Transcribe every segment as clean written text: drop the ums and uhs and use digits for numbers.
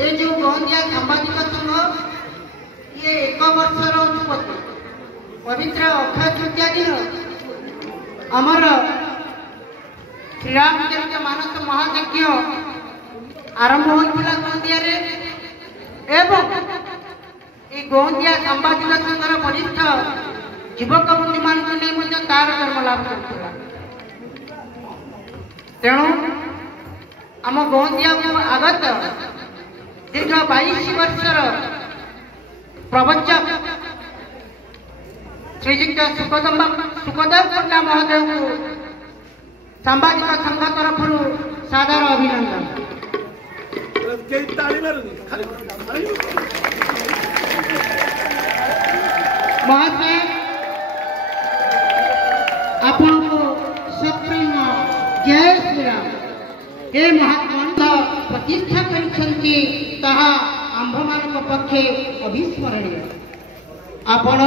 ये जो गौंदिया सांबादिक संघ ये 1 वर्षर उत्पत्ति पवित्र अक्षय तृतीया दिन आमर श्रीरामचंद्र मानस महायज्ञ आरंभ होता गौंदिया एवं ये गौंदिया सांबादिक संघर वरिष्ठ युवक बंधु मान तार जन्म लाभ कर तेणु आम गौंदिया को आगत दीर्घ 22 वर्षर प्रवचक श्रीयुक्त सुखदेव पंडा महोदय को सांबादिक संघ तरफ सादर अभिनंदन। महाशय आपण को सप्रेम जय श्री राम हे महाग्रंथ प्रतिष्ठा करिसेंती ताहा आंभमान पक्षे अविस्मरणीय। आपण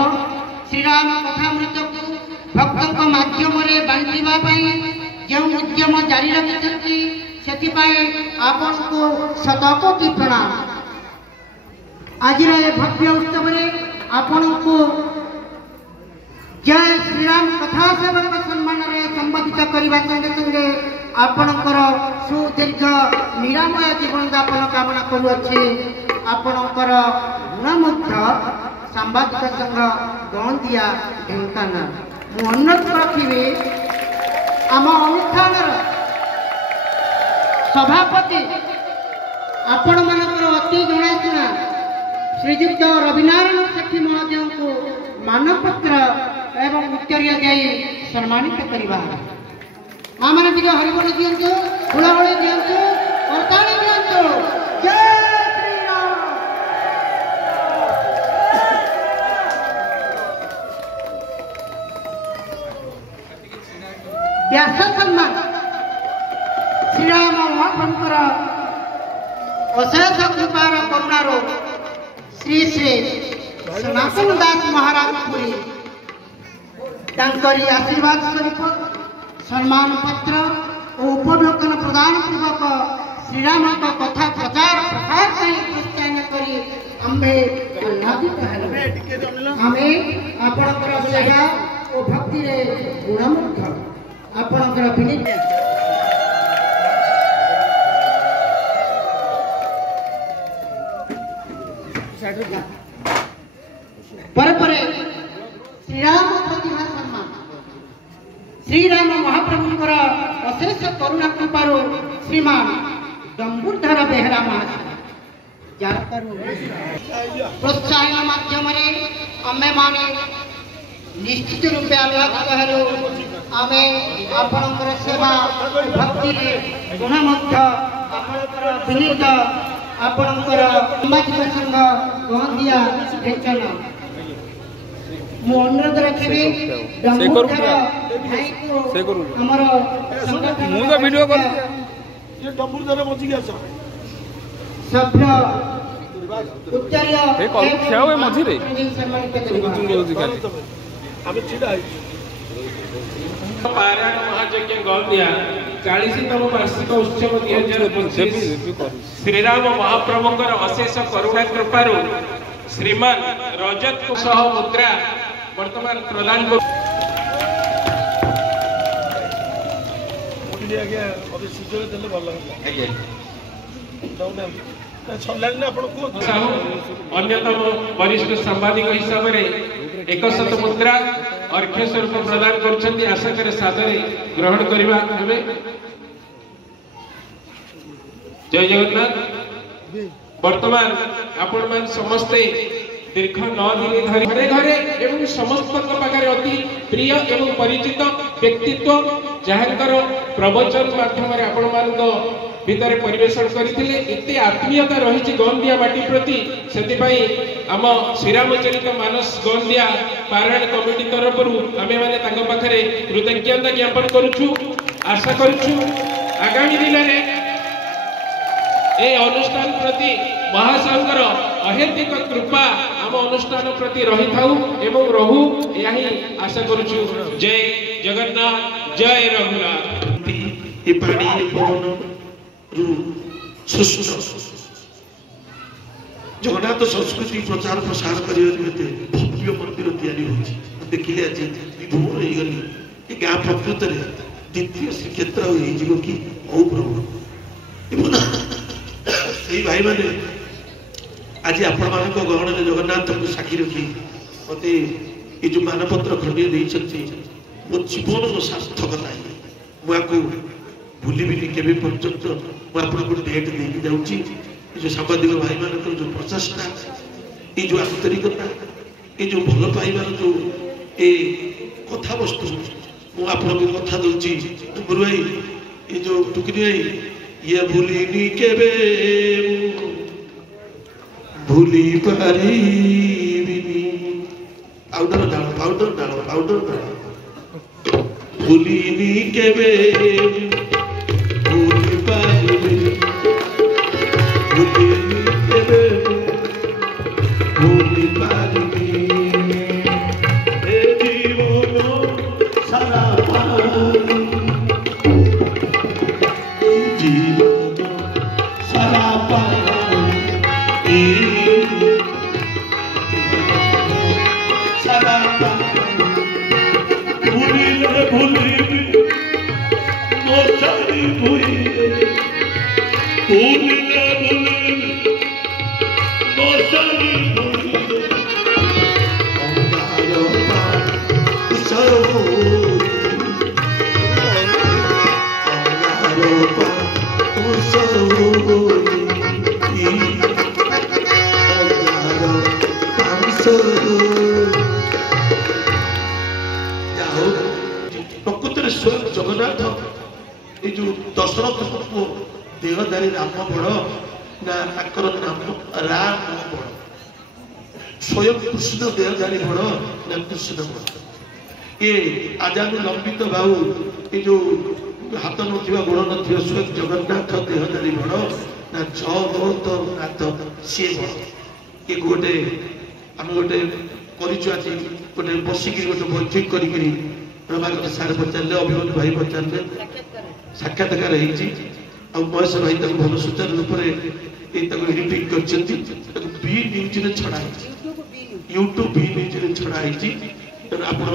श्रीराम कथामृत को भक्तों माध्यम बांटा जो उद्यम जारी रखिंट से आपण को शतकोटि प्रणाम। आज भव्य उत्सव आपण को जय श्रीराम कथा सेवक सम्मान संबोधित करने संगे संगे आपणकर सुदीर्घ निरामय जीवन यापन कामना करुच्छे। आपणकर गुणमुग्ध सांबादिक संघ गौंदिया ढेंकानाल मु अनुरोध रखी आम अनुष्ठान सभापति आपण मानकर अति जनाशुना श्रीयुक्त रविनारायण सेठी महोदय को मानपत्र एवं उत्तरीय दे सम्मानित करवा। माँ मैंने टे हरिबोल दिंतु हुलाहुली दिंतु करताली दिंतु जय श्री राम। व्यास सम्मान श्रीराम महाप्रभुकर अशेष कृपार करुणार श्री श्री सनातन दास महाराज पुरी तांकरी आशीर्वाद स्वरूप सम्मान पत्र और उपढौकन प्रदान पूर्वक श्रीराम का कथा प्रचार प्रसार प्रोत्साहन करी आम्भे आह्लादित हेलु। आमे आपणकर सेवा और भक्ति रे गुणमुग्ध आपणकर विनीत पर श्रीराम प्रतिभा सम्मान श्रीराम महाप्रभुंकर अशेष करुणा कृपार श्रीमान डंबुरधर बेहरा महाशय प्रोत्साहन माध्यम आमे माने निश्चित रूपे आह्लादित हेलु। आमे आपणकर सेवा भक्ति गुणमुग्ध आपणकर विनीत आपणकर सांबादिक संघ गौंदिया ढेंकानाल मु अनुरोध रखी पारायण महायज्ञ गौंदिया 40तम वार्षिक उत्सव 2025 श्रीराम महाप्रभुंकर अशेष करुणा कृपार श्रीमान रजत सह मुद्रा वर्तमान प्रदान कर अन्यतम वरिष्ठ सांबादिक हिसाब से 100 मुद्रा अर्घ्य स्वरूप प्रदान कर आशा करे सादरे ग्रहण करवा। जय जगन्नाथ। वर्तमान आपण मान समस्ते दीर्घ 9 दिन धरी घरे घरे एवं समस्त पाखे अति प्रिय एवं परिचित व्यक्तित्व जहाँकर प्रवचन माध्यम आपण मान भितर परिवेशन करथिले एते आत्मीयता रही गौंदिया माटी प्रति से आम श्रीरामचरित मानस गौंदिया पारायण कमिटी तरफ आमे माने तांको पाखरे कृतज्ञता ज्ञापन करूछु। आशा करूछु आगामी दिन में ए अनुष्ठान प्रति महासागर अहेतिक कृपा आम अनुष्ठान प्रति रही थाउ एवं रहू यही आशा करूछु। जय जगन्नाथ जय रघुनाथ। जगन्नाथ संस्कृति प्रचार प्रसार करते भव्य मंदिर तैयारी होती देखिले आज विभोर हो गली ये गाँ प्रकृत में द्वितीय श्रीक्षेत्र हो कि औ प्रभु से भाई मैंने आज आपण मान गहन में जगन्नाथ को साक्षी रखी मत ये जो मानपत्र खंडे देते मो जीवन सार्थकता मुझे भूलि केवे पर्यंत मुझे डेट देकी जाऊँगी जो सांबादिक भाई मान जो प्रचेषा ये जो आंतरिकता ये जो भल पाइबार जो ए कथा वस्तु मुझे कथा दूची भाई ये जो टुकनी भाई ये भूलिनी केवे भूली पारिबिनी पाउडर डाल पाउडर डाल पाउडर डाल भूलिनी केवे भूली पारिबिनी भूलिनी केवे भूली पारिबिनी ए जीवन सारा पानी जीवन सारा पानी सारा पानी भूलिले भूलिबी मो चारी भूलिले भूलिले भूलिबी मो चारी भूलिले अंगार पानी सरोवरी अंगार पानी सरोवरी अंगार पानी सरोवरी प्रकृत स्वयं जगन्नाथ ये जो दशरथ पुओ देहधारी राम बड़ ना नाम राम बड़ स्वयं कृष्ण देहधारी बड़ ना कृष्ण बड़ ये आजाद लंबित बाहु ये जो हाथ नथिबा गोड़ नथिबा स्वयं जगन्नाथ देहधारी बड़ ना जगन्नाथ सी बड़ ये गोटे आम गोटे आज गोटे बसिक गोटे बैठक करी रमाकांत सार पचारे अभिमन्यु भाई पचारे साक्षात्कार महेश भाई भल सुचारू रूप से रिपीट कर बी न्यूज छड़ा यूट्यूब बी न्यूज छड़ा तेना आपण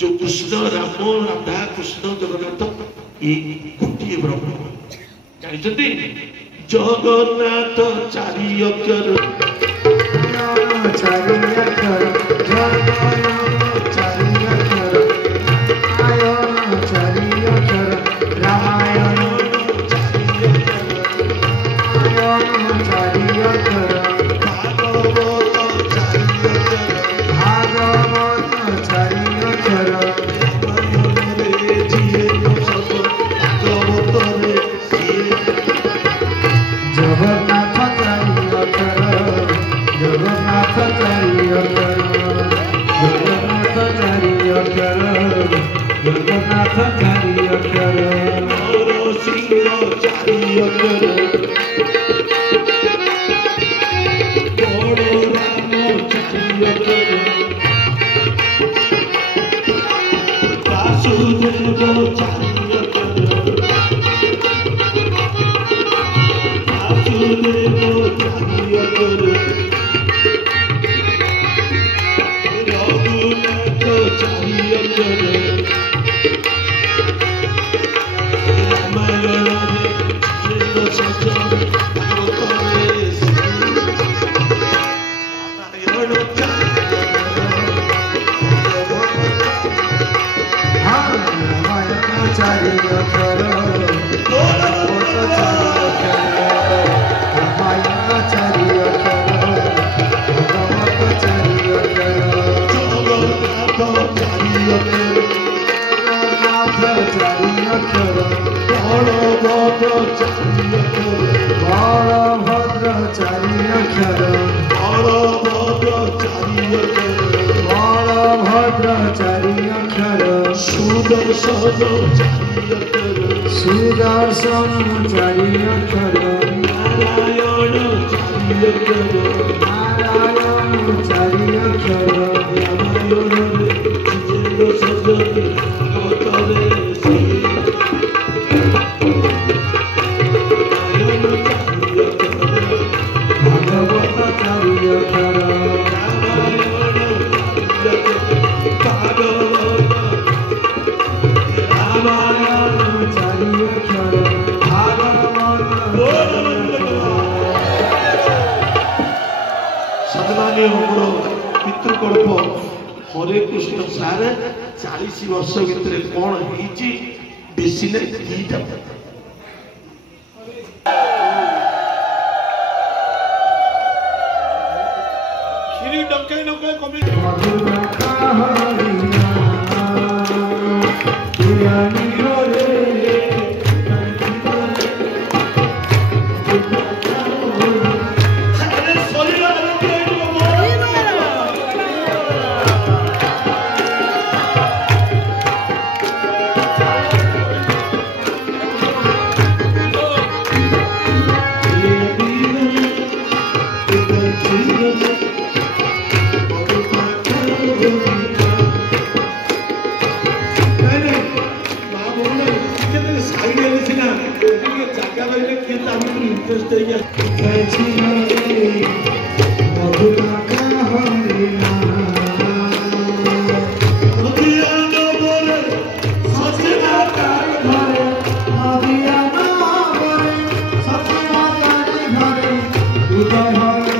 जो कृष्ण राम राधा कृष्ण जगन्नाथ ये गोटे ब्रह्म जानते जगन्नाथ चारि अक्षर सुदर्शन चारि अक्षर नारायण चारि अक्षर भगवत माने हमरो पितृकल्प हरे कृष्ण सारे 40 वर्ष भितर कौन होईची बेसी नै दीटा श्री डंकाई नका कमी Hare